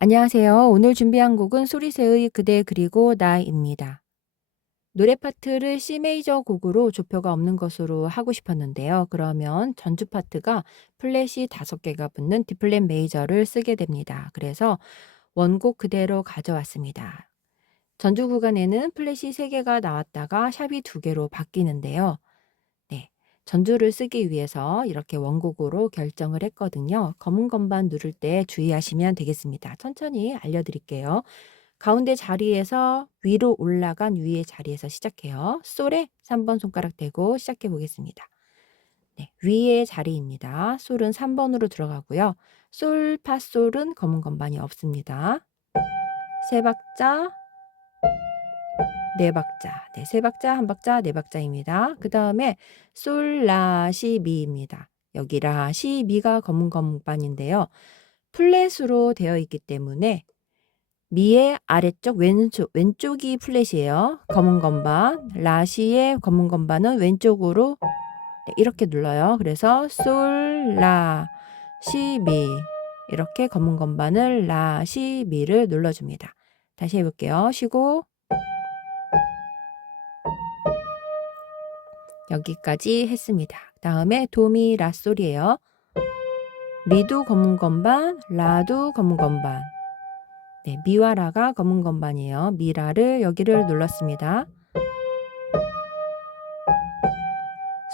안녕하세요. 오늘 준비한 곡은 소리새의 그대 그리고 나입니다. 노래 파트를 C 메이저 곡으로 조표가 없는 것으로 하고 싶었는데요. 그러면 전주 파트가 플랫이 5개가 붙는 D 플랫 메이저를 쓰게 됩니다. 그래서 원곡 그대로 가져왔습니다. 전주 구간에는 플랫이 3개가 나왔다가 샵이 2개로 바뀌는데요. 네, 전주를 쓰기 위해서 이렇게 원곡으로 결정을 했거든요. 검은 건반 누를 때 주의하시면 되겠습니다. 천천히 알려드릴게요. 가운데 자리에서 위로 올라간 위의 자리에서 시작해요. 솔에 3번 손가락 대고 시작해 보겠습니다. 네, 위의 자리입니다. 솔은 3번으로 들어가고요. 솔, 파, 솔은 검은 건반이 없습니다. 3박자, 4박자, 네, 3박자, 1박자, 4박자입니다. 그 다음에 솔, 라, 시, 미입니다. 여기 라, 시, 미가 검은 건반인데요. 플랫으로 되어 있기 때문에 미의 아래쪽 왼쪽이 플랫이에요. 검은 건반, 라시의 검은 건반은 왼쪽으로 네, 이렇게 눌러요. 그래서 솔, 라, 시, 미 이렇게 검은 건반을 라, 시, 미를 눌러줍니다. 다시 해볼게요. 쉬고 여기까지 했습니다. 다음에 도미, 라, 솔이에요. 미도 검은 건반, 라도 검은 건반. 네, 미와 라가 검은 건반이에요. 미라를 여기를 눌렀습니다.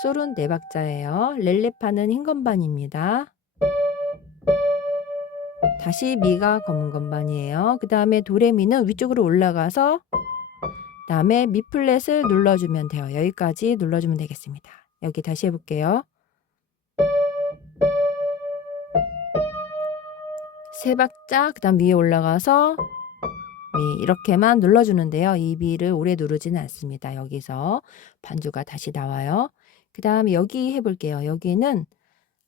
솔은 4박자예요. 렐레파는 흰 건반입니다. 다시 미가 검은 건반이에요. 그 다음에 도레미는 위쪽으로 올라가서 다음에 미 플랫을 눌러주면 돼요. 여기까지 눌러주면 되겠습니다. 여기 다시 해볼게요. 3박자 그 다음 위에 올라가서 미 이렇게만 눌러주는데요. 이 미를 오래 누르지는 않습니다. 여기서 반주가 다시 나와요. 그 다음에 여기 해볼게요. 여기는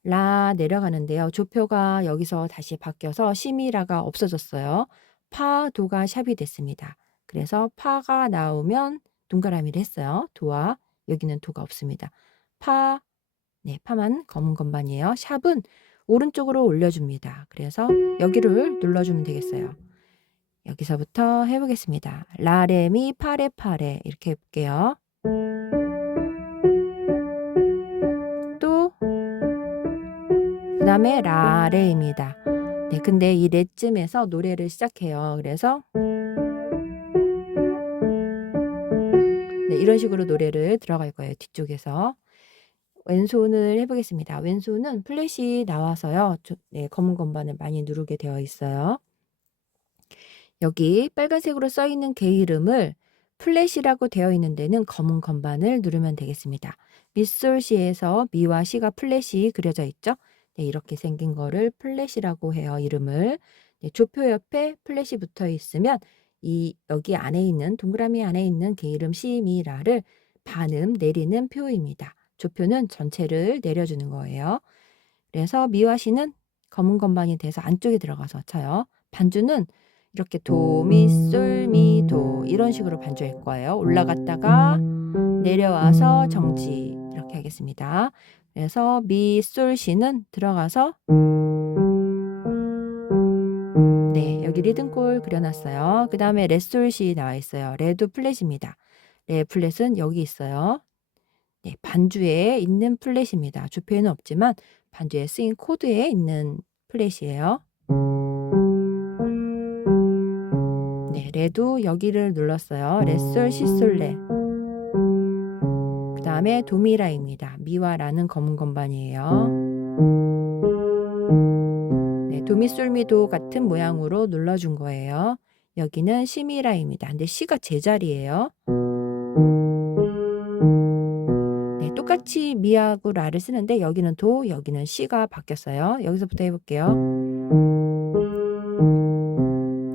라 내려가는데요. 조표가 여기서 다시 바뀌어서 시미라가 없어졌어요. 파, 도가 샵이 됐습니다. 그래서 파가 나오면 동그라미를 했어요. 도와 여기는 도가 없습니다. 파, 네, 파만 검은 건반이에요. 샵은 오른쪽으로 올려줍니다. 그래서 여기를 눌러주면 되겠어요. 여기서부터 해보겠습니다. 라레미 파레 파레 이렇게 해볼게요. 또 그 다음에 라레입니다. 네, 근데 이 레쯤에서 노래를 시작해요. 그래서 네, 이런 식으로 노래를 들어갈 거예요. 뒤쪽에서. 왼손을 해보겠습니다. 왼손은 플랫이 나와서요. 네, 검은 건반을 많이 누르게 되어 있어요. 여기 빨간색으로 써 있는 개 이름을 플랫이라고 되어 있는 데는 검은 건반을 누르면 되겠습니다. 미솔시에서 미와 시가 플랫이 그려져 있죠. 네, 이렇게 생긴 거를 플랫이라고 해요. 이름을. 네, 조표 옆에 플랫이 붙어 있으면 여기 안에 있는 동그라미 안에 있는 개 이름 시, 미, 라를 반음 내리는 표입니다. 조표는 전체를 내려주는 거예요. 그래서 미와 시는 검은 건반이 돼서 안쪽에 들어가서 쳐요. 반주는 이렇게 도, 미, 솔, 미, 도 이런 식으로 반주할 거예요. 올라갔다가 내려와서 정지 이렇게 하겠습니다. 그래서 미, 솔, 시는 들어가서 네, 여기 리듬골 그려놨어요. 그 다음에 레, 솔, 시 나와 있어요. 레도 플랫입니다. 레 플랫은 여기 있어요. 네, 반주에 있는 플랫입니다. 주표에는 없지만 반주에 쓰인 코드에 있는 플랫이에요. 네, 레도 여기를 눌렀어요. 레솔 시솔 레. 그 다음에 도미라입니다. 미와 라는 검은 건반이에요. 네, 도미솔미도 같은 모양으로 눌러준 거예요. 여기는 시미라입니다. 근데 시가 제자리예요. 네, 똑같이 미하고 라를 쓰는데 여기는 도, 여기는 시가 바뀌었어요. 여기서부터 해볼게요.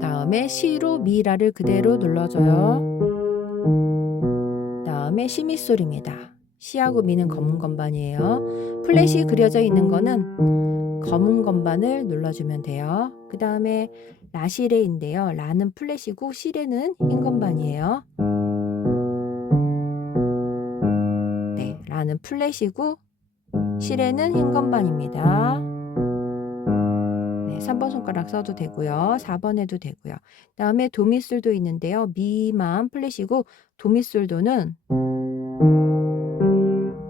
다음에 시로 미라를 그대로 눌러줘요. 다음에 시미솔입니다. 시하고 미는 검은 건반이에요. 플랫이 그려져 있는 거는 검은 건반을 눌러주면 돼요. 그 다음에 라시레인데요. 라는 플랫이고 시레는 흰 건반이에요. 네, 라는 플랫이고 시레는 흰 건반입니다. 네, 3번 손가락 써도 되고요. 4번 해도 되고요. 다음에 도미솔도 있는데요. 미만 플랫이고 도미솔도는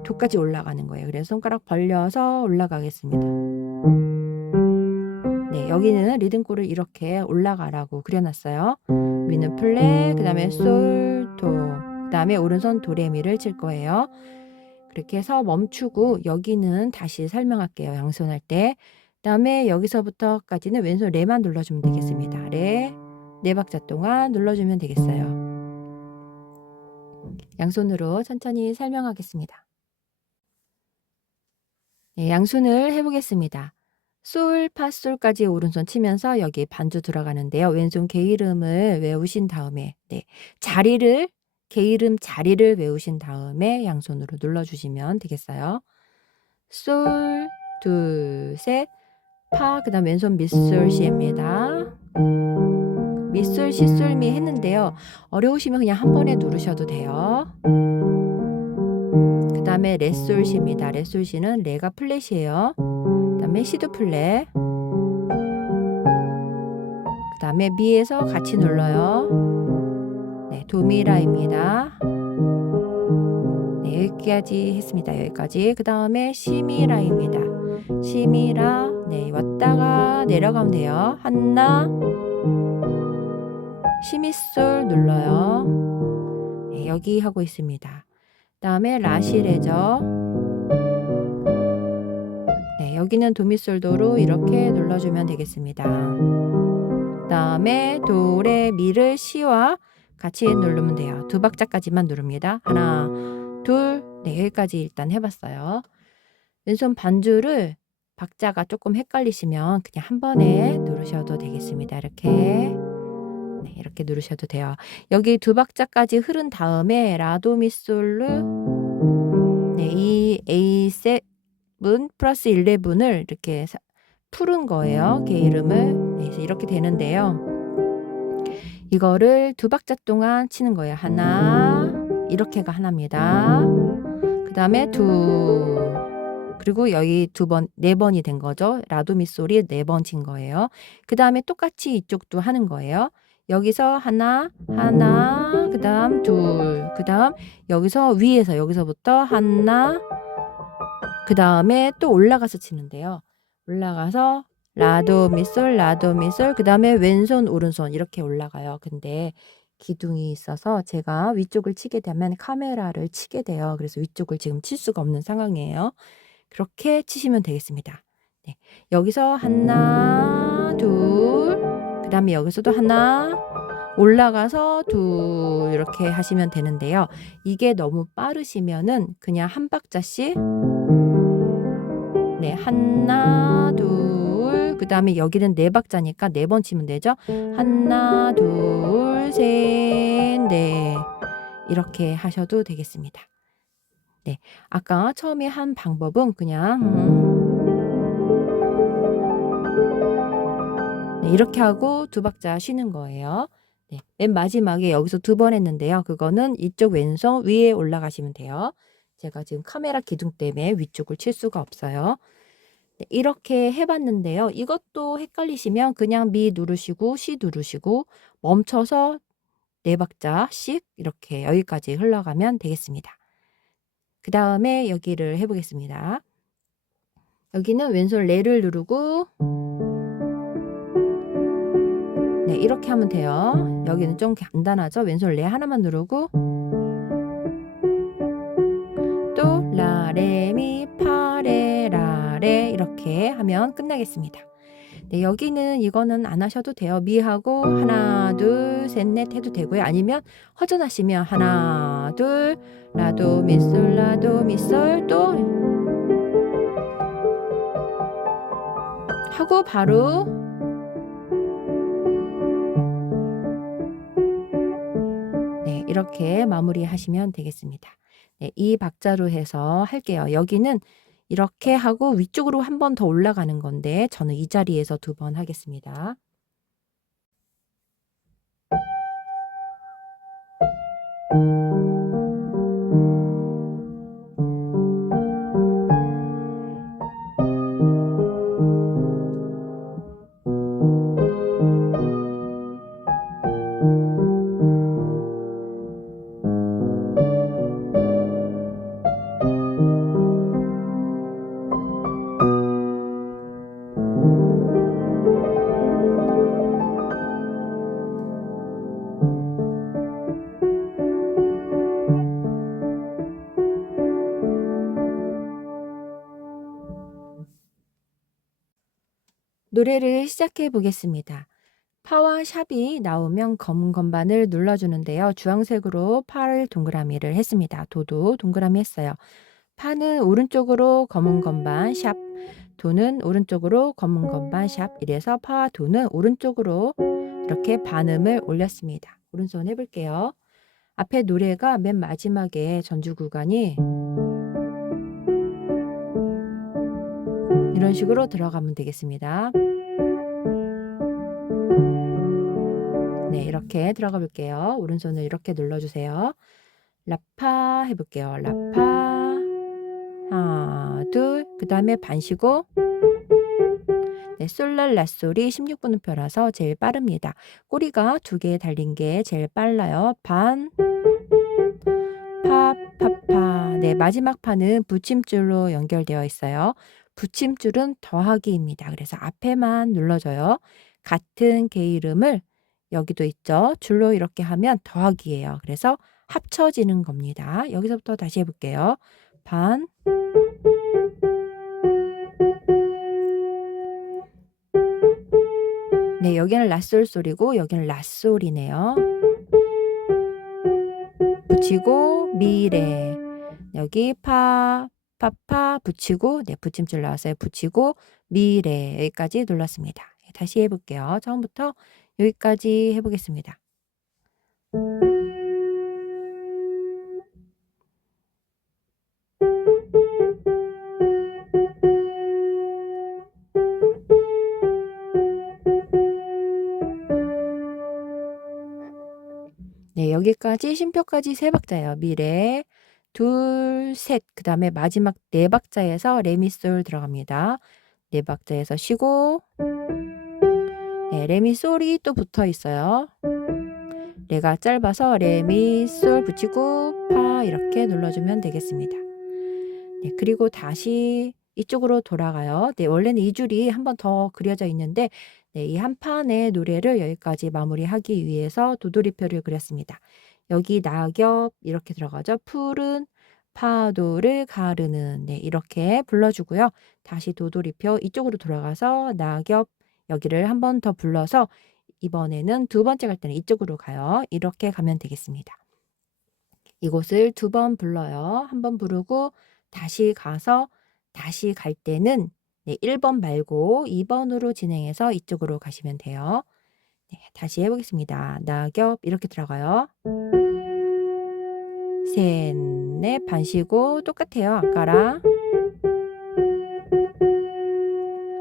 도까지 올라가는 거예요. 그래서 손가락 벌려서 올라가겠습니다. 네, 여기는 리듬골을 이렇게 올라가라고 그려놨어요. 미는 플랫, 그 다음에 솔, 도, 그 다음에 오른손 도레미를 칠 거예요. 그렇게 해서 멈추고 여기는 다시 설명할게요. 양손 할 때. 그 다음에 여기서부터까지는 왼손 레만 눌러주면 되겠습니다. 레, 4박자 동안 눌러주면 되겠어요. 양손으로 천천히 설명하겠습니다. 네, 양손을 해보겠습니다. 솔, 파, 솔까지 오른손 치면서 여기 반주 들어가는데요. 왼손 게이름을 외우신 다음에 자리를 게이름 자리를 외우신 다음에 양손으로 눌러주시면 되겠어요. 솔, 둘, 셋, 파, 그 다음 왼손 미솔, 시입니다. 미솔, 시, 솔, 미 했는데요. 어려우시면 그냥 한 번에 누르셔도 돼요. 그 다음에 레솔, 시입니다. 레솔, 시는 레가 플랫이에요. 그 다음에 시도 플랫. 그 다음에 미에서 같이 눌러요. 네, 도미라입니다. 네, 여기까지 했습니다. 여기까지. 그 다음에 시미라입니다. 시미라. 네, 왔다가 내려가면 돼요. 한나, 시미솔 눌러요. 네, 여기 하고 있습니다. 다음에 라시레죠. 네, 여기는 도미솔도로 이렇게 눌러주면 되겠습니다. 다음에 도레 미를 시와 같이 누르면 돼요. 2박자까지만 누릅니다. 하나, 둘, 네, 여기까지 일단 해봤어요. 왼손 반주를 박자가 조금 헷갈리시면 그냥 한 번에 누르셔도 되겠습니다. 이렇게. 네, 이렇게 누르셔도 돼요. 여기 2박자까지 흐른 다음에 라도미솔르 네, 이 A7 플러스 11을 이렇게 푸른 거예요. 게이름을. 네, 이렇게 되는데요. 이거를 2박자 동안 치는 거예요. 하나, 이렇게가 하나입니다. 그 다음에 둘, 그리고 여기 2번, 4번이 된 거죠. 라도미솔이 4번 친 거예요. 그 다음에 똑같이 이쪽도 하는 거예요. 여기서 하나, 하나, 그 다음 둘, 그 다음 여기서 위에서 여기서부터 하나, 그 다음에 또 올라가서 치는데요. 올라가서 라도미솔, 라도미솔, 그 다음에 왼손, 오른손 이렇게 올라가요. 근데 기둥이 있어서 제가 위쪽을 치게 되면 카메라를 치게 돼요. 그래서 위쪽을 지금 칠 수가 없는 상황이에요. 그렇게 치시면 되겠습니다. 네. 여기서 하나, 둘, 그 다음에 여기서도 하나, 올라가서 둘 이렇게 하시면 되는데요. 이게 너무 빠르시면은 그냥 한 박자씩 네, 하나, 둘, 그 다음에 여기는 4박자니까 4번 치면 되죠. 하나, 둘, 셋, 넷 이렇게 하셔도 되겠습니다. 네, 아까 처음에 한 방법은 그냥 네, 이렇게 하고 2박자 쉬는 거예요. 네, 맨 마지막에 여기서 2번 했는데요. 그거는 이쪽 왼손 위에 올라가시면 돼요. 제가 지금 카메라 기둥 때문에 위쪽을 칠 수가 없어요. 네, 이렇게 해봤는데요. 이것도 헷갈리시면 그냥 미 누르시고 시 누르시고 멈춰서 4박자씩 이렇게 여기까지 흘러가면 되겠습니다. 그 다음에 여기를 해보겠습니다. 여기는 왼손 레를 누르고 네, 이렇게 하면 돼요. 여기는 좀 간단하죠. 왼손 레 하나만 누르고 또 라, 레, 미, 파, 레, 라, 레 이렇게 하면 끝나겠습니다. 네, 여기는 이거는 안 하셔도 돼요. 미하고 하나, 둘, 셋, 넷 해도 되고요. 아니면 허전하시면 하나, 둘, 라도, 미솔, 라도, 미솔 또 하고 바로 네, 이렇게 마무리하시면 되겠습니다. 네, 이 박자로 해서 할게요. 여기는 이렇게 하고 위쪽으로 한 번 더 올라가는 건데 저는 이 자리에서 2번 하겠습니다. 노래를 시작해 보겠습니다. 파와 샵이 나오면 검은 건반을 눌러주는데요. 주황색으로 파를 동그라미를 했습니다. 도도 동그라미 했어요. 파는 오른쪽으로 검은 건반 샵, 도는 오른쪽으로 검은 건반 샵. 이래서 파와 도는 오른쪽으로 이렇게 반음을 올렸습니다. 오른손 해볼게요. 앞에 노래가 맨 마지막에 전주 구간이 이런 식으로 들어가면 되겠습니다. 네, 이렇게 들어가 볼게요. 오른손을 이렇게 눌러주세요. 라파 해볼게요. 라파 하나 둘 그 다음에 반 쉬고 네, 솔라 라솔이 16분음표라서 제일 빠릅니다. 꼬리가 2개 달린 게 제일 빨라요. 반 파 파파 네, 마지막 파는 붙임줄로 연결되어 있어요. 붙임줄은 더하기입니다. 그래서 앞에만 눌러줘요. 같은 개 이름을 여기도 있죠. 줄로 이렇게 하면 더하기예요. 그래서 합쳐지는 겁니다. 여기서부터 다시 해볼게요. 반 네, 여기는 라솔 소리고 여기는 라솔이네요. 붙이고 미레 여기 파 파파 붙이고 네, 붙임줄 나왔어요. 붙이고 미레 여기까지 눌렀습니다. 다시 해볼게요. 처음부터 여기까지 해보겠습니다. 네, 여기까지 쉼표까지 3박자예요. 미레 둘, 셋, 그 다음에 마지막 4박자에서 레미솔 들어갑니다. 4박자에서 쉬고 네, 레미솔이 또 붙어 있어요. 레가 짧아서 레미솔 붙이고 파 이렇게 눌러주면 되겠습니다. 네, 그리고 다시 이쪽으로 돌아가요. 네, 원래는 이 줄이 한 번 더 그려져 있는데 네, 이 한 판의 노래를 여기까지 마무리하기 위해서 도돌이표를 그렸습니다. 여기 낙엽 이렇게 들어가죠. 푸른 파도를 가르는 네, 이렇게 불러주고요. 다시 도돌이표 이쪽으로 돌아가서 낙엽 여기를 한 번 더 불러서 이번에는 2번째 갈 때는 이쪽으로 가요. 이렇게 가면 되겠습니다. 이곳을 2번 불러요. 한 번 부르고 다시 가서 다시 갈 때는 네, 1번 말고 2번으로 진행해서 이쪽으로 가시면 돼요. 네, 다시 해보겠습니다. 낙엽 이렇게 들어가요. 셋, 넷, 반 쉬고 똑같아요. 아까랑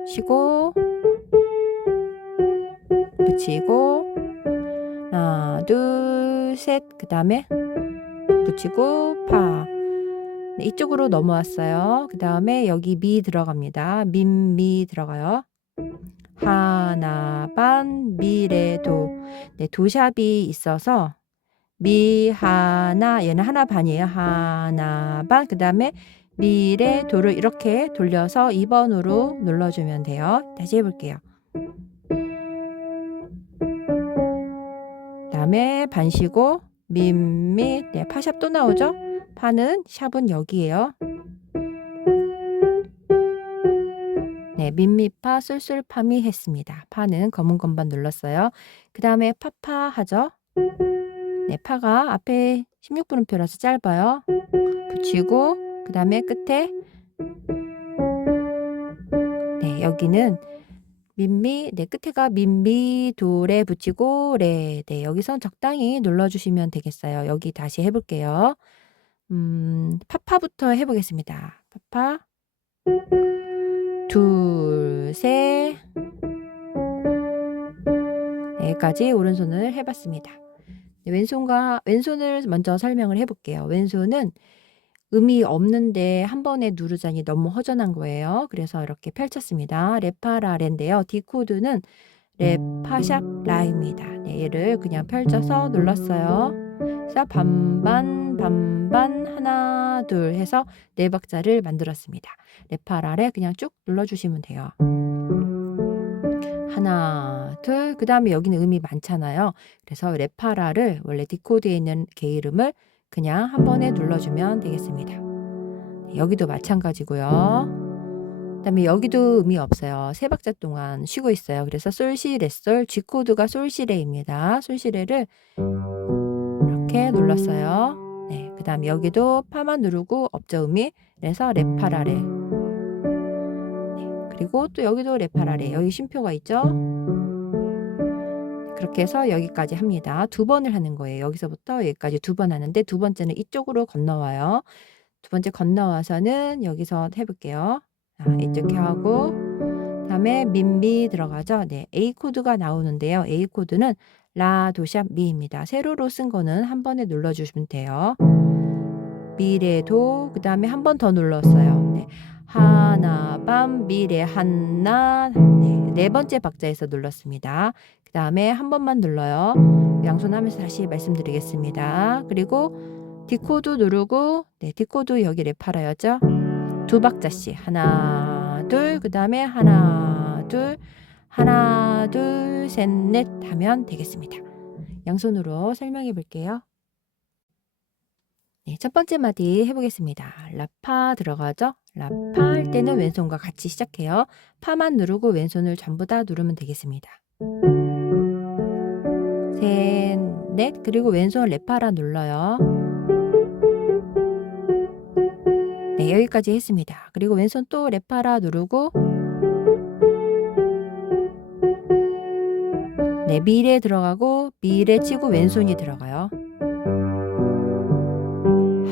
쉬고 붙이고 하나, 둘, 셋, 그 다음에 붙이고 파 네, 이쪽으로 넘어왔어요. 그 다음에 여기 미 들어갑니다. 미 들어가요. 하나 반 미레 도 네, 도샵이 있어서 미 하나 얘는 하나 반이에요. 하나 반 그 다음에 미레 도를 이렇게 돌려서 2번으로 눌러주면 돼요. 다시 해볼게요. 다음에 반 쉬고 민미 네, 파샵 또 나오죠? 파는 샵은 여기에요. 네, 민미파 쏠쏠파미 했습니다. 파는 검은 건반 눌렀어요. 그 다음에 파파 하죠. 네, 파가 앞에 16분음표라서 짧아요. 붙이고 그 다음에 끝에 네, 여기는 민미 네, 끝에가 민미 도레 붙이고 레 네, 여기선 적당히 눌러주시면 되겠어요. 여기 다시 해볼게요. 파파부터 해보겠습니다. 파파 둘, 셋 여기까지 오른손을 해봤습니다. 네, 왼손을 먼저 설명을 해볼게요. 왼손은 음이 없는데 한 번에 누르자니 너무 허전한 거예요. 그래서 이렇게 펼쳤습니다. 레파라레인데요. 디코드는 레파샵 라입니다. 네, 얘를 그냥 펼쳐서 눌렀어요. 그래서 반반 반반 하나 둘 해서 네 박자를 만들었습니다. 레파라레 그냥 쭉 눌러주시면 돼요. 하나 둘 그 다음에 여기는 음이 많잖아요. 그래서 레파라를 원래 디코드에 있는 개 이름을 그냥 한 번에 눌러주면 되겠습니다. 여기도 마찬가지고요. 그 다음에 여기도 음이 없어요. 세 박자 동안 쉬고 있어요. 그래서 솔시 레솔 G코드가 솔시레입니다. 솔시레를 이렇게 눌렀어요. 네, 그 다음에 여기도 파만 누르고 없죠 음이. 그래서 레파라레. 네, 그리고 또 여기도 레파라레. 여기 쉼표가 있죠. 그렇게 해서 여기까지 합니다. 두 번을 하는 거예요. 여기서부터 여기까지 두 번 하는데 두 번째는 이쪽으로 건너와요. 두 번째 건너와서는 여기서 해볼게요. 이렇게 하고 다음에 민미 들어가죠. 네, A 코드가 나오는데요. A 코드는 라 도샵 미입니다. 세로로 쓴 거는 한 번에 눌러주시면 돼요. 미레도 그 다음에 한 번 더 눌렀어요. 네, 하나 밤 미레 한나 네 번째 박자에서 눌렀습니다. 그 다음에 한 번만 눌러요. 양손 하면서 다시 말씀드리겠습니다. 그리고 D코드 누르고 네, D코드 여기 레파라였죠. 두 박자씩 하나 둘 그 다음에 하나 둘 셋 넷 하면 되겠습니다. 양손으로 설명해 볼게요. 네, 첫 번째 마디 해보겠습니다. 라파 들어가죠? 라파 할 때는 왼손과 같이 시작해요. 파만 누르고 왼손을 전부 다 누르면 되겠습니다. 셋, 넷 그리고 왼손 레파라 눌러요. 네, 여기까지 했습니다. 그리고 왼손 또 레파라 누르고 네, 미레 들어가고 미레 치고 왼손이 들어가요.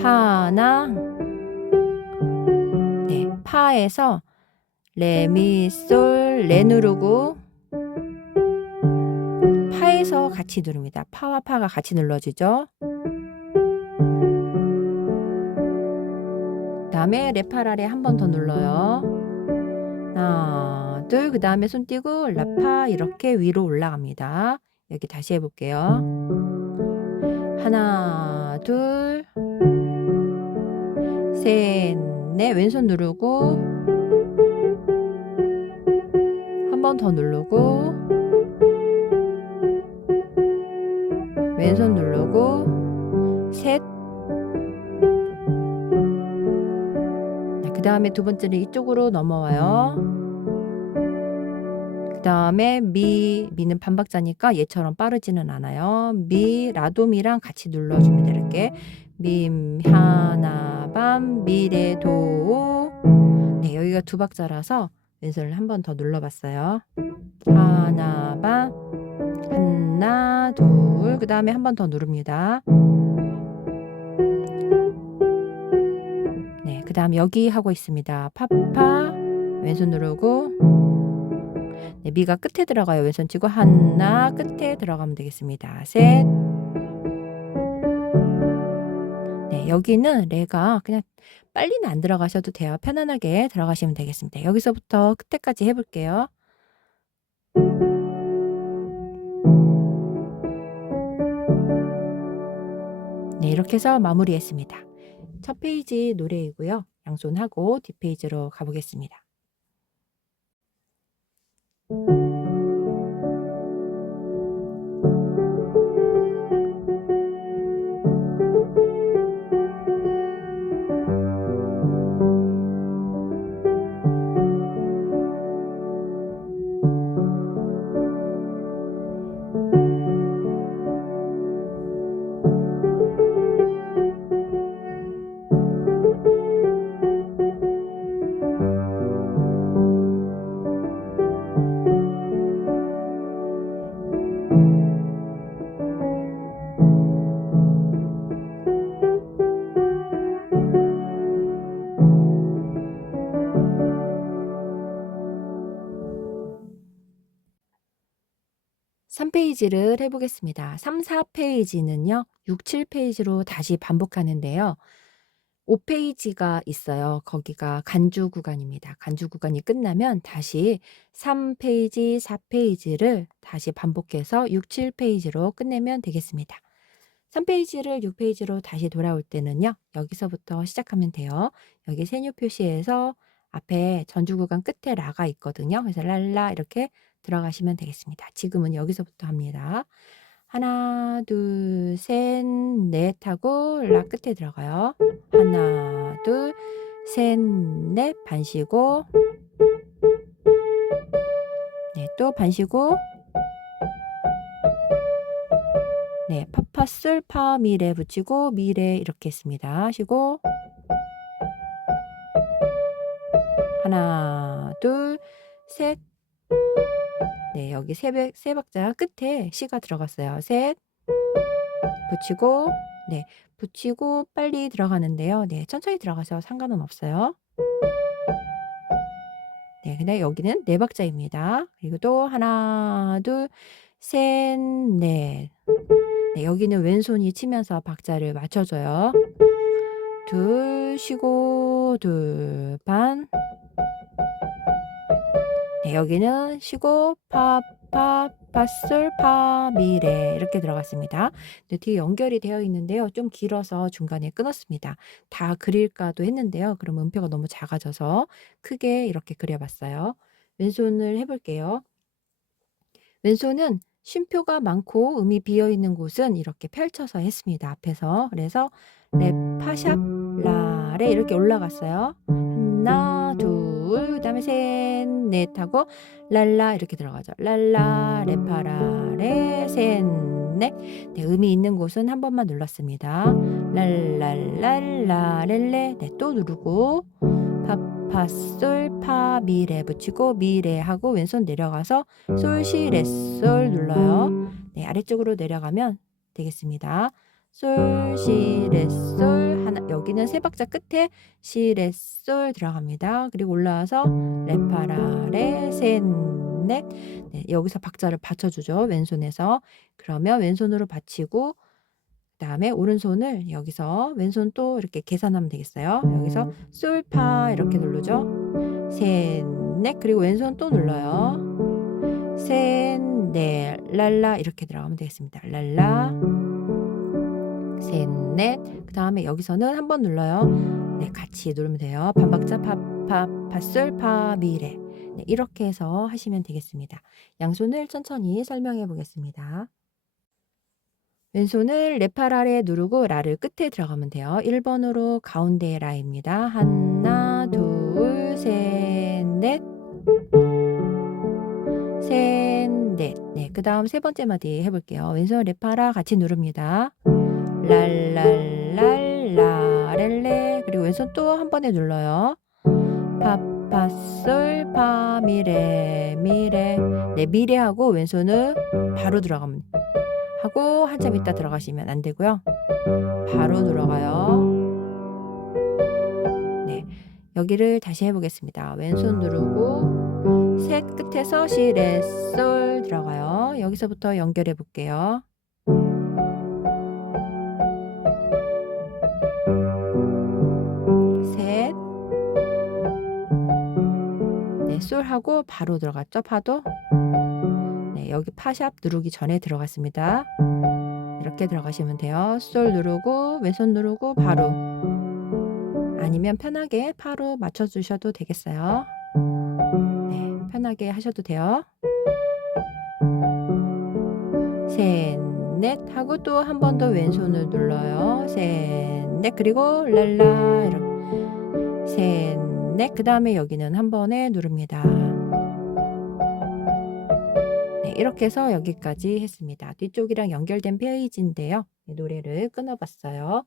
하나 네, 파에서 레미솔 레 누르고 파에서 같이 누릅니다. 파와 파가 같이 눌러지죠. 그 다음에 레파라레 한 번 더 눌러요. 하나 둘 그 다음에 손 띄고 라파 이렇게 위로 올라갑니다. 여기 다시 해볼게요. 하나 둘 셋 넷 왼손 누르고 한 번 더 누르고 왼손 누르고 셋 그 다음에 두 번째는 이쪽으로 넘어와요. 그 다음에 미는 반박자니까 얘처럼 빠르지는 않아요. 미 라도미랑 같이 눌러줍니다. 이렇게 미 하나 밤 미레 도 네, 여기가 두 박자라서 왼손을 한 번 더 눌러봤어요. 하나 밤 하나 둘 그 다음에 한 번 더 누릅니다. 네, 그 다음 여기 하고 있습니다. 파파 왼손 누르고 네, 미가 끝에 들어가요. 왼손 치고 하나 끝에 들어가면 되겠습니다. 셋 네, 여기는 레가 그냥 빨리는 안 들어가셔도 돼요. 편안하게 들어가시면 되겠습니다. 여기서부터 끝에까지 해볼게요. 네, 이렇게 해서 마무리했습니다. 첫 페이지 노래이고요. 양손하고 뒷페이지로 가보겠습니다. 3페이지를 해보겠습니다. 3, 4페이지는요. 6, 7페이지로 다시 반복하는데요. 5페이지가 있어요. 거기가 간주 구간입니다. 간주 구간이 끝나면 다시 3페이지, 4페이지를 다시 반복해서 6, 7페이지로 끝내면 되겠습니다. 3페이지를 6페이지로 다시 돌아올 때는요. 여기서부터 시작하면 돼요. 여기 세뇨 표시에서 앞에 전주 구간 끝에 라가 있거든요. 그래서 랄라 이렇게 들어가시면 되겠습니다. 지금은 여기서부터 합니다. 하나, 둘, 셋, 넷 하고 라 끝에 들어가요. 하나, 둘, 셋, 넷 반 쉬고 네, 또 반 쉬고 네, 파파솔 파 미레 붙이고 미레 이렇게 했습니다. 쉬고 하나, 둘, 셋. 네, 여기 세 박자 끝에 시가 들어갔어요. 셋 붙이고 네, 붙이고 빨리 들어가는데요. 네, 천천히 들어가서 상관은 없어요. 네, 근데 여기는 네 박자입니다. 그리고 또 하나, 둘, 셋, 넷. 네, 여기는 왼손이 치면서 박자를 맞춰줘요. 둘 쉬고 둘 반. 네, 여기는 쉬고 파솔 파 미레 이렇게 들어갔습니다. 네, 뒤에 연결이 되어 있는데요. 좀 길어서 중간에 끊었습니다. 다 그릴까도 했는데요. 그럼 음표가 너무 작아져서 크게 이렇게 그려봤어요. 왼손을 해볼게요. 왼손은 쉼표가 많고 음이 비어있는 곳은 이렇게 펼쳐서 했습니다. 앞에서. 그래서 레 파샵 라레 이렇게 올라갔어요. 하나 둘 그다음에 셋 넷 하고 랄라 이렇게 들어가죠. 랄라 레파라 레셋 넷. 네, 음이 있는 곳은 한 번만 눌렀습니다. 랄랄랄라 렐레 네, 또 누르고 파솔 파 미레 붙이고 미레 하고 왼손 내려가서 솔 시 레 솔 눌러요. 네, 아래쪽으로 내려가면 되겠습니다. 솔 시 레 솔 하나 여기는 세 박자 끝에 시 레 솔 들어갑니다. 그리고 올라와서 레파라 레셋 넷. 네, 여기서 박자를 받쳐주죠. 왼손에서. 그러면 왼손으로 받치고 그다음에 오른손을 여기서 왼손 또 이렇게 계산하면 되겠어요. 여기서 솔파 이렇게 누르죠. 셋, 넷 그리고 왼손 또 눌러요. 셋, 넷, 랄라 이렇게 들어가면 되겠습니다. 랄라, 셋, 넷. 그 다음에 여기서는 한 번 눌러요. 네, 같이 누르면 돼요. 반박자 파솔 파 미레. 네, 이렇게 해서 하시면 되겠습니다. 양손을 천천히 설명해 보겠습니다. 왼손을 레팔 아래 누르고 라를 끝에 들어가면 돼요. 1번으로 가운데 라입니다. 하나, 둘, 셋, 넷. 셋, 넷. 네, 그 다음 세 번째 마디 해볼게요. 왼손 레파라 같이 누릅니다. 랄랄랄라 렐레 그리고 왼손 또 한 번에 눌러요. 파솔 파 미레 미레. 네, 미레하고 왼손을 바로 들어가면 하고 한참 있다 들어가시면 안 되고요. 바로 들어가요. 네, 여기를 다시 해보겠습니다. 왼손 누르고 셋 끝에서 시, 레, 솔 들어가요. 여기서부터 연결해 볼게요. 셋, 네, 솔 하고 바로 들어갔죠. 파도. 네, 여기 파샵 누르기 전에 들어갔습니다. 이렇게 들어가시면 돼요. 솔 누르고 왼손 누르고 바로. 아니면 편하게 파로 맞춰주셔도 되겠어요. 네, 편하게 하셔도 돼요. 셋, 넷 하고 또 한 번 더 왼손을 눌러요. 셋, 넷 그리고 랄라 이렇게 셋, 넷 그 다음에 여기는 한 번에 누릅니다. 네, 이렇게 해서 여기까지 했습니다. 뒤쪽이랑 연결된 페이지인데요. 네, 노래를 끊어봤어요.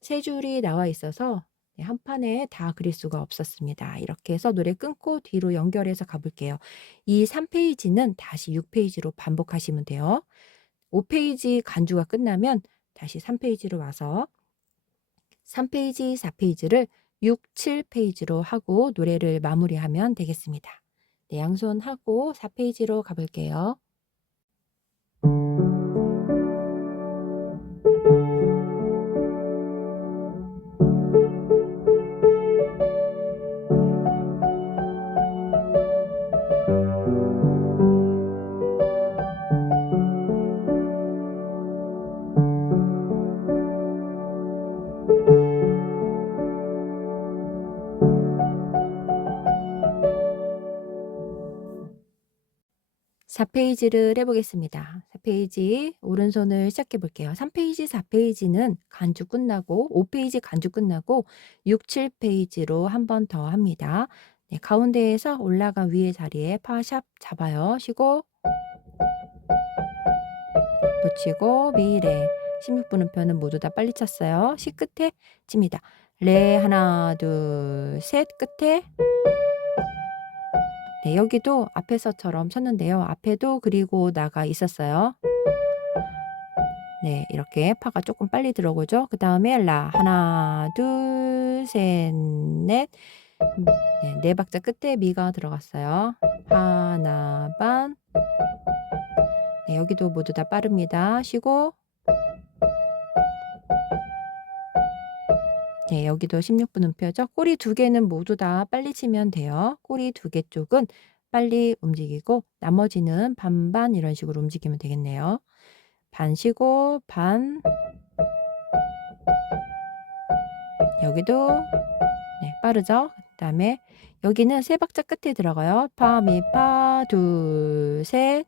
세 줄이 나와 있어서 한 판에 다 그릴 수가 없었습니다. 이렇게 해서 노래 끊고 뒤로 연결해서 가볼게요. 이 3페이지는 다시 6페이지로 반복하시면 돼요. 5페이지 간주가 끝나면 다시 3페이지로 와서 3페이지, 4페이지를 6, 7페이지로 하고 노래를 마무리하면 되겠습니다. 네, 양손 하고 4페이지로 가볼게요. 4페이지를 해보겠습니다. 4페이지 오른손을 시작해 볼게요. 3페이지, 4페이지는 간주 끝나고 5페이지 간주 끝나고 6, 7페이지로 한 번 더 합니다. 네, 가운데에서 올라간 위에 자리에 파샵 잡아요. 쉬고 붙이고 미래 16분음표는 모두 다 빨리 쳤어요. 시 끝에 칩니다. 레 하나 둘 셋 끝에 네, 여기도 앞에서처럼 쳤는데요. 앞에도 그리고 나가 있었어요. 네, 이렇게 파가 조금 빨리 들어오죠. 그 다음에 라 하나 둘 셋 넷 네, 네 박자 끝에 미가 들어갔어요. 하나 반 네, 여기도 모두 다 빠릅니다. 쉬고 네, 여기도 16분음표죠. 꼬리 두 개는 모두 다 빨리 치면 돼요. 꼬리 두 개 쪽은 빨리 움직이고 나머지는 반반 이런 식으로 움직이면 되겠네요. 반 쉬고 반 여기도 네, 빠르죠. 그 다음에 여기는 세 박자 끝에 들어가요. 파, 미, 파, 둘, 셋.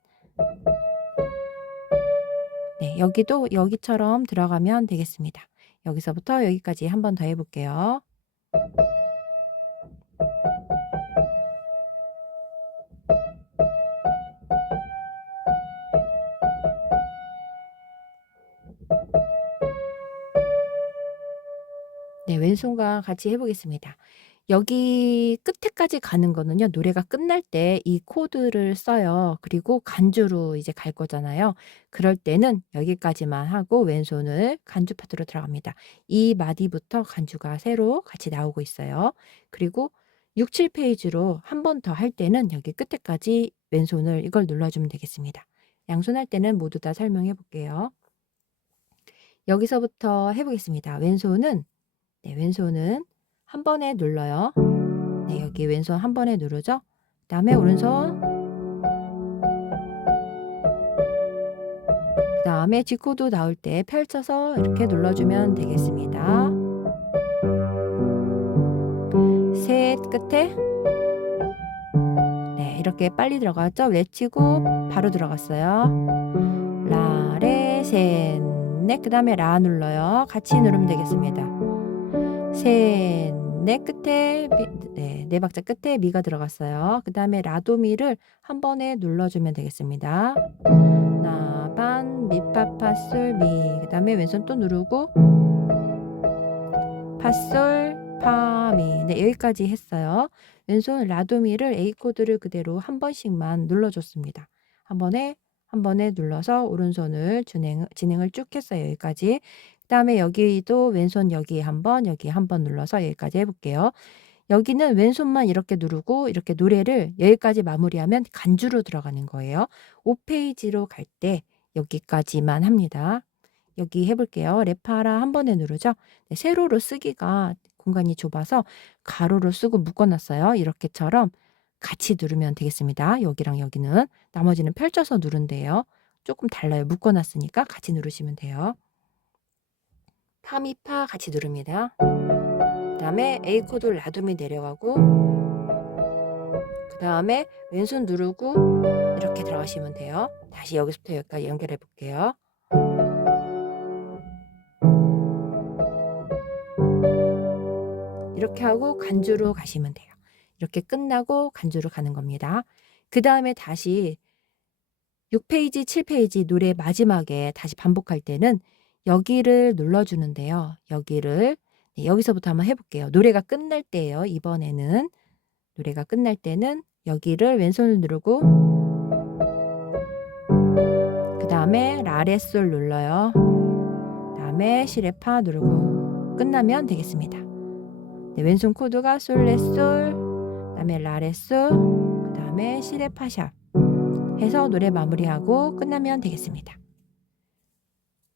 네, 여기도 여기처럼 들어가면 되겠습니다. 여기서부터 여기까지 한 번 더 해볼게요. 네, 왼손과 같이 해보겠습니다. 여기 끝에까지 가는 거는요, 노래가 끝날 때 이 코드를 써요. 그리고 간주로 이제 갈 거잖아요. 그럴 때는 여기까지만 하고 왼손을 간주 파트로 들어갑니다. 이 마디부터 간주가 새로 같이 나오고 있어요. 그리고 6, 7페이지로 한 번 더 할 때는 여기 끝에까지 왼손을 이걸 눌러주면 되겠습니다. 양손 할 때는 모두 다 설명해 볼게요. 여기서부터 해보겠습니다. 네, 왼손은 한 번에 눌러요. 네, 여기 왼손 한 번에 누르죠. 그 다음에 오른손 그 다음에 G코드 나올 때 펼쳐서 이렇게 눌러주면 되겠습니다. 셋 끝에 네, 이렇게 빨리 들어갔죠. 외치고 바로 들어갔어요. 라, 레, 셋, 넷. 그 다음에 라 눌러요. 같이 누르면 되겠습니다. 셋, 넷 끝에 네 박자 끝에 미가 들어갔어요. 그 다음에 라도미를 한 번에 눌러주면 되겠습니다. 나, 반, 미, 파, 파, 솔, 미. 그 다음에 왼손 또 누르고 파, 솔, 파, 미. 네, 여기까지 했어요. 왼손 라도미를 A 코드를 그대로 한 번씩만 눌러줬습니다. 한 번에 눌러서 오른손을 진행을 쭉 했어요. 여기까지. 그 다음에 여기도 왼손 여기 한 번 눌러서 여기까지 해볼게요. 여기는 왼손만 이렇게 누르고 이렇게 노래를 여기까지 마무리하면 간주로 들어가는 거예요. 5페이지로 갈 때 여기까지만 합니다. 여기 해볼게요. 레파라 한 번에 누르죠. 네, 세로로 쓰기가 공간이 좁아서 가로로 쓰고 묶어놨어요. 이렇게처럼 같이 누르면 되겠습니다. 여기랑 여기는 나머지는 펼쳐서 누른대요. 조금 달라요. 묶어놨으니까 같이 누르시면 돼요. 파미파 같이 누릅니다. 그 다음에 A 코드 라둠이 내려가고 그 다음에 왼손 누르고 이렇게 들어가시면 돼요. 다시 여기서부터 여기까지 연결해 볼게요. 이렇게 하고 간주로 가시면 돼요. 이렇게 끝나고 간주로 가는 겁니다. 그 다음에 다시 6페이지, 7페이지 노래 마지막에 다시 반복할 때는 여기를 눌러주는데요. 여기를 네, 여기서부터 한번 해볼게요. 노래가 끝날 때예요. 이번에는 노래가 끝날 때는 여기를 왼손을 누르고 그 다음에 라레솔 눌러요. 그 다음에 시레파 누르고 끝나면 되겠습니다. 네, 왼손 코드가 솔레솔 그 다음에 라레솔 그 다음에 시레파샵 해서 노래 마무리하고 끝나면 되겠습니다.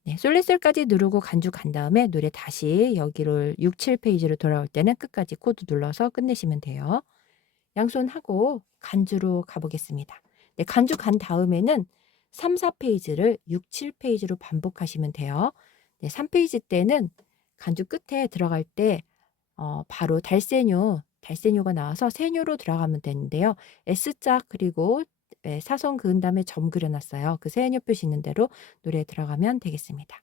네, 솔레솔까지 누르고 간주 간 다음에 노래 다시 여기를 6, 7페이지로 돌아올 때는 끝까지 코드 눌러서 끝내시면 돼요. 양손 하고 간주로 가보겠습니다. 네, 간주 간 다음에는 3, 4페이지를 6, 7페이지로 반복하시면 돼요. 네, 3페이지 때는 간주 끝에 들어갈 때 바로 달세뇨가 나와서 세뇨로 들어가면 되는데요. S자 그리고 사선 그은 다음에 점 그려 놨어요. 그 세연료 표시 있는 대로 노래에 들어가면 되겠습니다.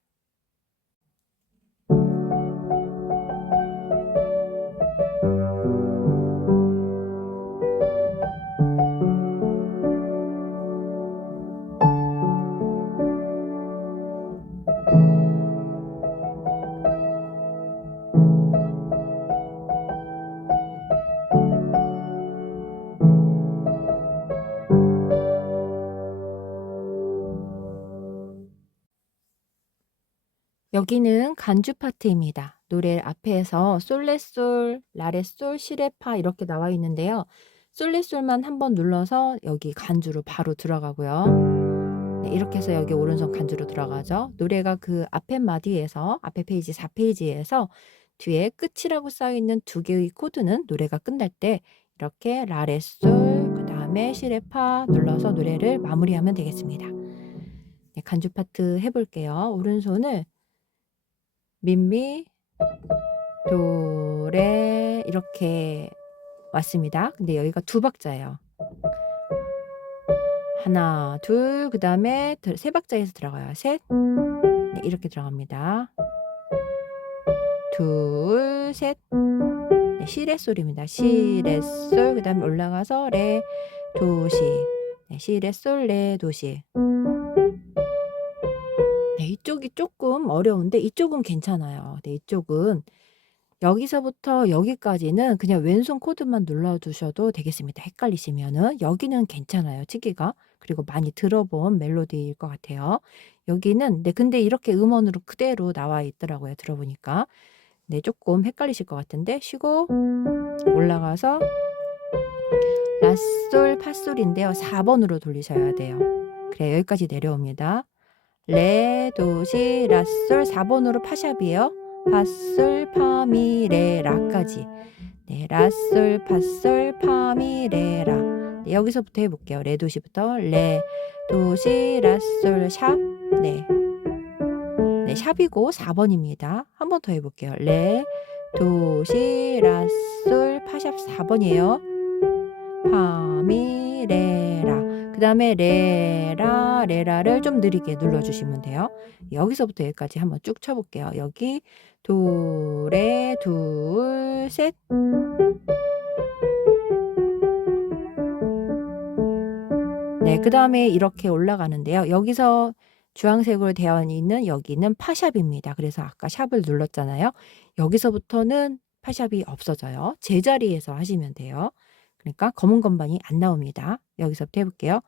여기는 간주 파트입니다. 노래 앞에서 솔레솔, 라레솔, 시레파 이렇게 나와 있는데요. 솔레솔만 한번 눌러서 여기 간주로 바로 들어가고요. 네, 이렇게 해서 여기 오른손 간주로 들어가죠. 노래가 그 앞에 마디에서 앞에 페이지 4페이지에서 뒤에 끝이라고 써 있는 두 개의 코드는 노래가 끝날 때 이렇게 라레솔 그다음에 시레파 눌러서 노래를 마무리하면 되겠습니다. 네, 간주 파트 해볼게요. 오른손을 민미, 도레 이렇게 왔습니다. 근데 여기가 두 박자예요. 하나, 둘, 그 다음에 세 박자에서 들어가요. 셋, 네, 이렇게 들어갑니다. 둘, 셋, 네, 시레솔입니다. 시레솔, 그 다음에 올라가서 레, 도시, 네, 시레솔, 레, 도시. 네, 이쪽이 조금 어려운데 이쪽은 괜찮아요. 네, 이쪽은 여기서부터 여기까지는 그냥 왼손 코드만 눌러주셔도 되겠습니다. 헷갈리시면은 여기는 괜찮아요. 치기가. 그리고 많이 들어본 멜로디일 것 같아요. 여기는 네 근데 이렇게 음원으로 그대로 나와 있더라고요. 들어보니까. 네 조금 헷갈리실 것 같은데 쉬고 올라가서 라솔 파솔인데요. 4번으로 돌리셔야 돼요. 그래 여기까지 내려옵니다. 레, 도, 시, 라, 솔 4번으로 파샵이에요. 파, 솔, 파, 미, 레, 라까지. 네, 라, 솔, 파, 솔, 파, 미, 레, 라. 네, 여기서부터 해볼게요. 레, 도, 시부터 레, 도, 시, 라, 솔, 샵. 네. 네, 샵이고 4번입니다. 한 번 더 해볼게요. 레, 도, 시, 라, 솔, 파샵 4번이에요. 파, 미, 레, 라. 그 다음에 레라, 레라를 좀 느리게 눌러주시면 돼요. 여기서부터 여기까지 한번 쭉 쳐볼게요. 여기 도, 레, 둘, 셋. 네, 그 다음에 이렇게 올라가는데요. 여기서 주황색으로 되어 있는 여기는 파샵입니다. 그래서 아까 샵을 눌렀잖아요. 여기서부터는 파샵이 없어져요. 제자리에서 하시면 돼요. 그러니까 검은 건반이 안 나옵니다. 여기서부터 해볼게요.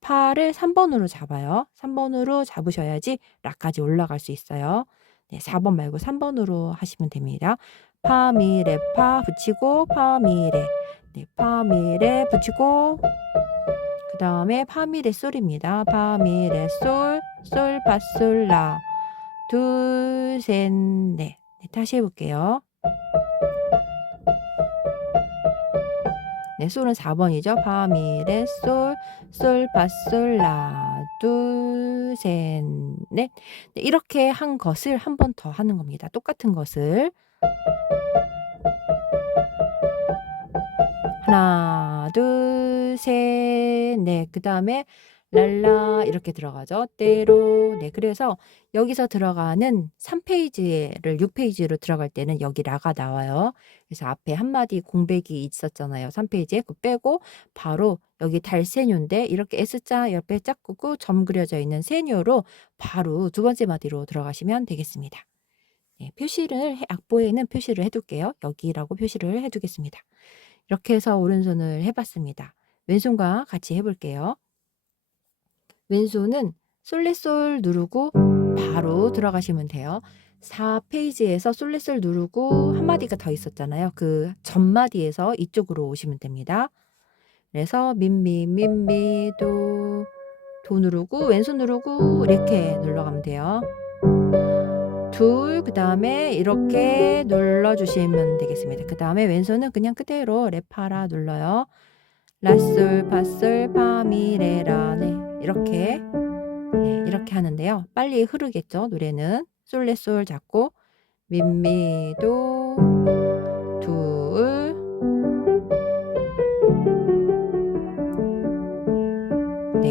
파를 3번으로 잡아요. 3번으로 잡으셔야지 라까지 올라갈 수 있어요. 네, 4번 말고 3번으로 하시면 됩니다. 파, 미, 레, 파 붙이고 파, 미, 레. 네, 파, 미, 레 붙이고 그 다음에 파, 미, 레, 솔입니다. 파, 미, 레, 솔, 솔, 파, 솔, 라. 둘, 셋, 넷. 네, 다시 해볼게요. 네, 솔은 4번이죠. 파, 미, 레, 솔, 솔, 파, 솔, 라. 둘, 셋, 넷. 네, 이렇게 한 것을 한 번 더 하는 겁니다. 똑같은 것을. 하나, 둘, 셋, 넷. 그 다음에 랄라 이렇게 들어가죠. 때로. 네, 그래서 여기서 들어가는 3페이지를 6페이지로 들어갈 때는 여기 라가 나와요. 그래서 앞에 한마디 공백이 있었잖아요. 3페이지에 그거 빼고 바로 여기 달세뇨인데 이렇게 S자 옆에 짝꾸고 점 그려져 있는 세뇨로 바로 두 번째 마디로 들어가시면 되겠습니다. 네, 표시를 악보에는 표시를 해둘게요. 여기라고 표시를 해두겠습니다. 이렇게 해서 오른손을 해봤습니다. 왼손과 같이 해볼게요. 왼손은 솔레솔 누르고 바로 들어가시면 돼요. 4페이지에서 솔레솔 누르고 한 마디가 더 있었잖아요. 그 전마디에서 이쪽으로 오시면 됩니다. 그래서 민미 민미 도 누르고 왼손 누르고 이렇게 눌러가면 돼요. 둘, 그 다음에 이렇게 눌러주시면 되겠습니다. 그 다음에 왼손은 그냥 그대로 레파라 눌러요. 라솔, 파솔, 파미, 레라, 네, 이렇게 네, 이렇게 하는데요. 빨리 흐르겠죠, 노래는. 솔레솔 잡고 민미도 둘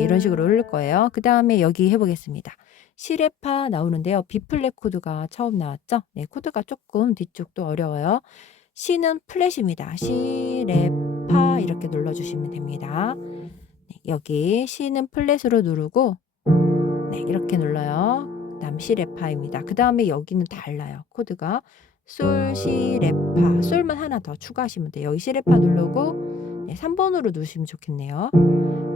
이런 식으로 흐를 거예요. 그다음에 여기 해 보겠습니다. 시레파 나오는데요. B 플랫 코드가 처음 나왔죠? 네, 코드가 조금 뒤쪽도 어려워요. C는 플랫입니다. 시레파 이렇게 눌러 주시면 됩니다. 네, 여기 C는 플랫으로 누르고 네, 이렇게 눌러요. 그다음 시레파입니다. 그다음에 여기는 달라요. 코드가 솔, 시레파. 솔만 하나 더 추가하시면 돼요. 여기 시레파 누르고 네, 3번으로 누르시면 좋겠네요.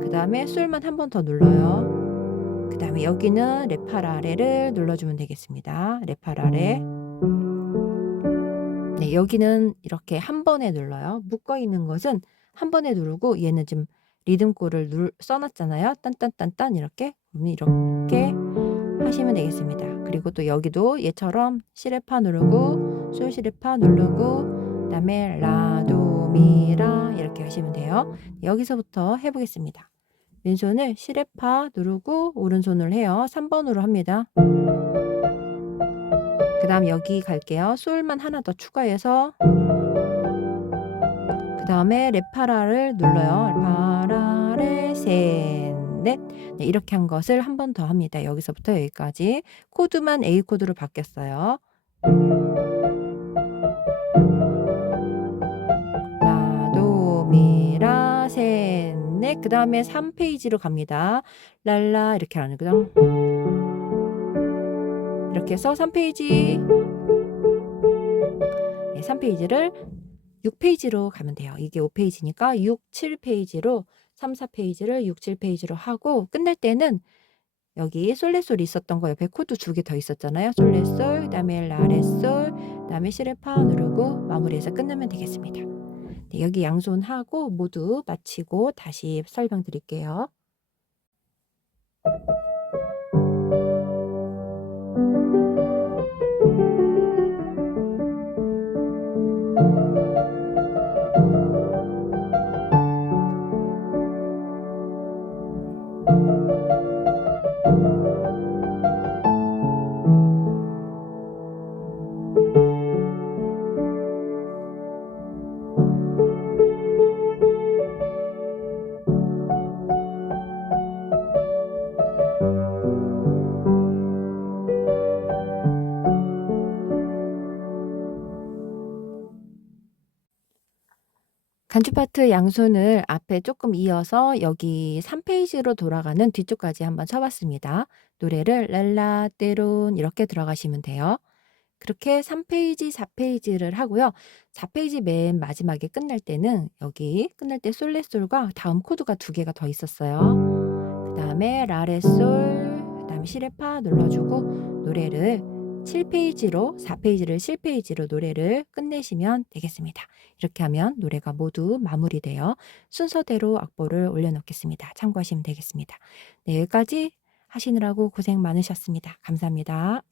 그다음에 솔만 한 번 더 눌러요. 그다음에 여기는 레파라레를 눌러주면 되겠습니다. 레파라레. 네, 여기는 이렇게 한 번에 눌러요. 묶어 있는 것은 한 번에 누르고 얘는 지금 리듬골을 써놨잖아요. 딴딴딴딴 이렇게 이렇게 하시면 되겠습니다. 그리고 또 여기도 얘처럼 시레파 누르고 솔 시레파 누르고 그다음에 라도미라 이렇게 하시면 돼요. 여기서부터 해보겠습니다. 왼손을 시레파 누르고 오른손을 해요. 3번으로 합니다. 그 다음 여기 갈게요. 솔만 하나 더 추가해서 그 다음에 레파라를 눌러요. 파라레 셋 넷. 네, 이렇게 한 것을 한 번 더 합니다. 여기서부터 여기까지 코드만 A 코드로 바뀌었어요. 라도미라 셋 넷. 그 다음에 3페이지로 갑니다. 랄라 이렇게 하는 그냥 이렇게 해서 3페이지 네, 3페이지를 6페이지로 가면 돼요. 이게 5페이지니까 6, 7페이지로 3, 4페이지를 6, 7페이지로 하고 끝낼 때는 여기 솔레솔이 있었던 거 옆에 코드 2개 더 있었잖아요. 솔레솔, 그다음에 라레솔, 그다음에 시레파 누르고 마무리해서 끝내면 되겠습니다. 네, 여기 양손하고 모두 마치고 다시 설명드릴게요. 간주 파트 양손을 앞에 조금 이어서 여기 3페이지로 돌아가는 뒤쪽까지 한번 쳐봤습니다. 노래를 랄라 때론 이렇게 들어가시면 돼요. 그렇게 3페이지, 4페이지를 하고요. 4페이지 맨 마지막에 끝날 때는 여기 끝날 때 솔레솔과 다음 코드가 2개가 더 있었어요. 그 다음에 라레솔, 그 다음에 시레파 눌러주고 노래를 7페이지로 4페이지를 7페이지로 노래를 끝내시면 되겠습니다. 이렇게 하면 노래가 모두 마무리되어 순서대로 악보를 올려놓겠습니다. 참고하시면 되겠습니다. 네, 여기까지 하시느라고 고생 많으셨습니다. 감사합니다.